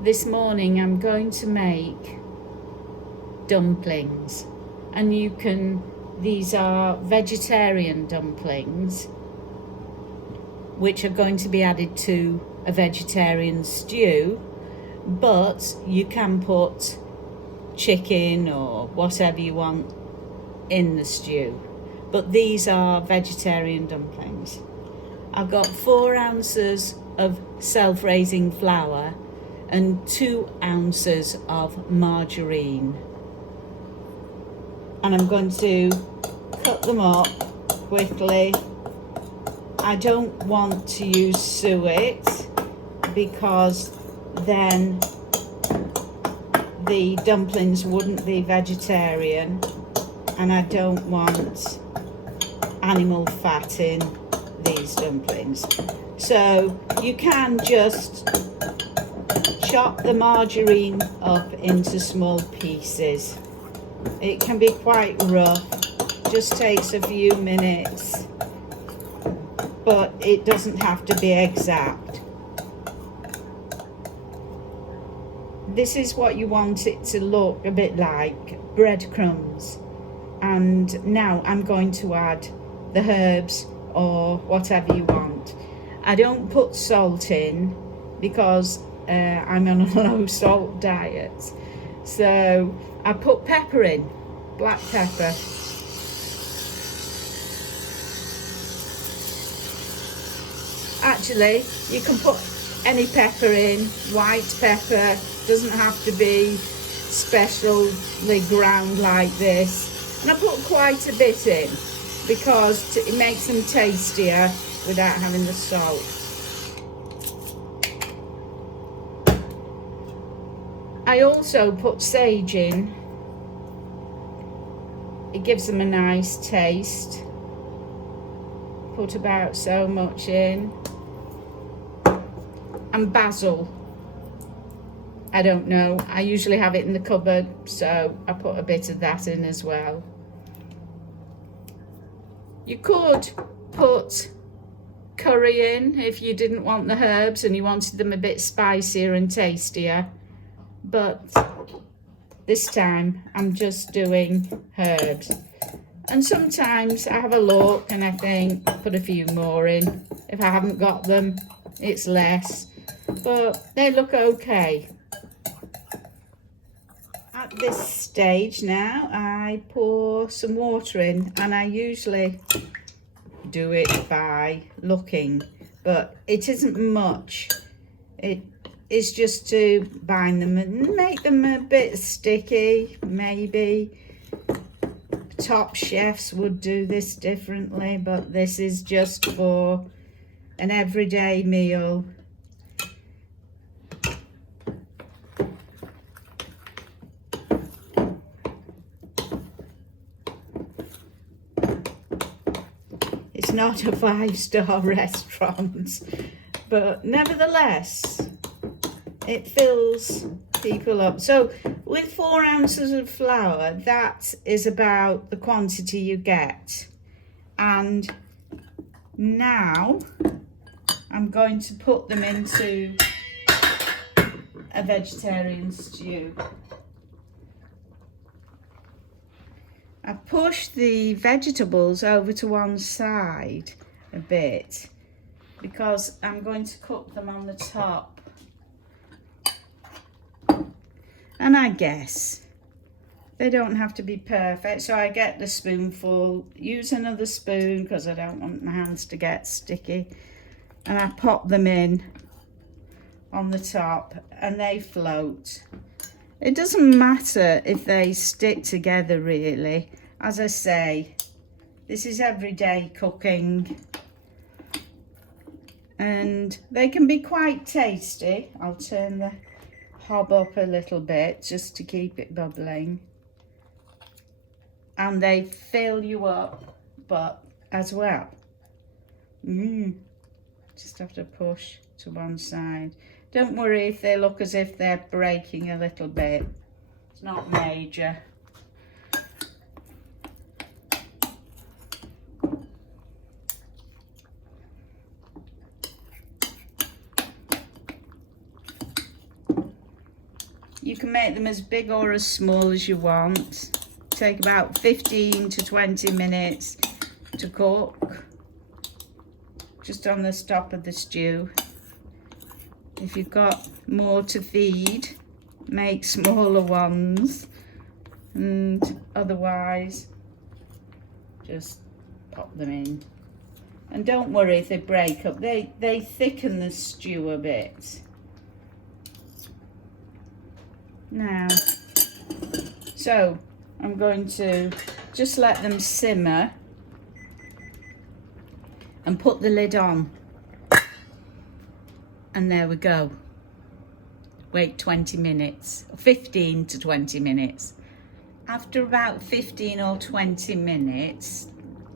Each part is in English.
This morning I'm going to make dumplings, and these are vegetarian dumplings which are going to be added to a vegetarian stew, but you can put chicken or whatever you want in the stew. But these are vegetarian dumplings. I've got 4 ounces of self-raising flour and 2 ounces of margarine. And I'm going to cut them up quickly. I don't want to use suet because then the dumplings wouldn't be vegetarian, and I don't want animal fat in these dumplings. So you can just chop the margarine up into small pieces. It can be quite rough, just takes a few minutes, but it doesn't have to be exact. This is what you want it to look a bit like, breadcrumbs. And now I'm going to add the herbs or whatever you want. I don't put salt in because I'm on a low salt diet. So I put pepper in, black pepper. Actually, you can put any pepper in, white pepper, doesn't have to be specially ground like this. And I put quite a bit in because it makes them tastier without having the salt. I also put sage in. It gives them a nice taste. Put about so much in. And basil. I don't know. I usually have it in the cupboard, so I put a bit of that in as well. You could put curry in if you didn't want the herbs and you wanted them a bit spicier and tastier. But this time I'm just doing herbs. And sometimes I have a look and I think, put a few more in. If I haven't got them, it's less. But they look okay. At this stage now, I pour some water in, and I usually do it by looking, but it isn't much. It is just to bind them and make them a bit sticky, maybe. Top chefs would do this differently, but this is just for an everyday meal. It's not a 5-star restaurant, but nevertheless, it fills people up. So with 4 ounces of flour, that is about the quantity you get. And now I'm going to put them into a vegetarian stew. I push the vegetables over to one side a bit because I'm going to cook them on the top. And I guess they don't have to be perfect, so I get the spoonful, use another spoon because I don't want my hands to get sticky, and I pop them in on the top and they float. It doesn't matter if they stick together really. As I say, this is everyday cooking and they can be quite tasty. I'll turn the hob up a little bit just to keep it bubbling. And they fill you up, but as well. Just have to push to one side. Don't worry if they look as if they're breaking a little bit. It's not major. You can make them as big or as small as you want. Take about 15 to 20 minutes to cook, just on the top of the stew. If you've got more to feed, make smaller ones, and otherwise just pop them in. And don't worry if they break up, they thicken the stew a bit. Now, so I'm going to just let them simmer and put the lid on. And there we go. Wait 20 minutes, 15 to 20 minutes. After about 15 or 20 minutes,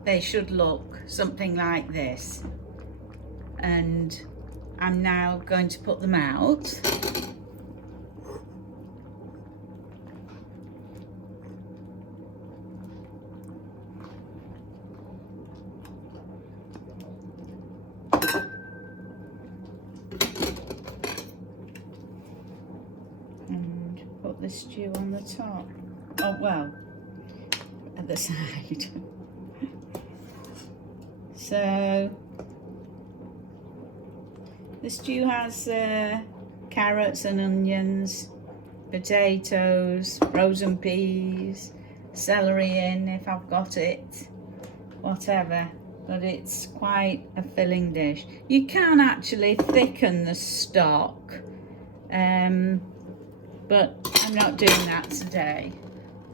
they should look something like this. And I'm now going to put them out. And put the stew on the top. Oh, well, at the side. So the stew has carrots and onions, potatoes, frozen peas, celery in if I've got it, whatever, but it's quite a filling dish. You can actually thicken the stock, but I'm not doing that today.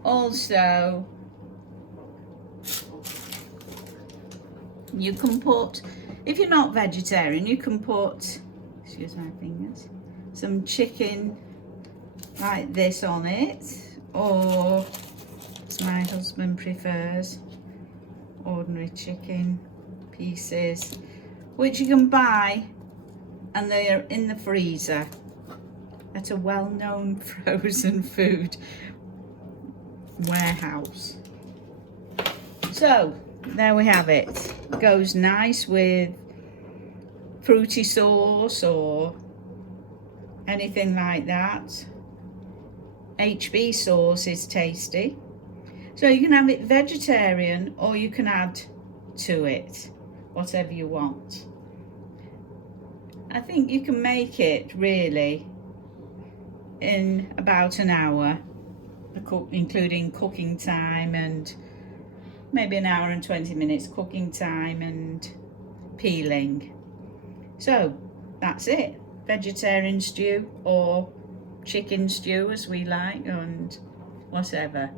Also, you can put, if you're not vegetarian, you can put, excuse my fingers, some chicken like this on it, or as my husband prefers, ordinary chicken pieces, which you can buy, and they are in the freezer at a well-known frozen food warehouse. So there we have it. Goes nice with fruity sauce or anything like that. HB sauce is tasty. So you can have it vegetarian, or you can add to it whatever you want. I think you can make it really in about an hour, including cooking time and maybe an hour and 20 minutes cooking time and peeling. So that's it. Vegetarian stew or chicken stew as we like, and whatever.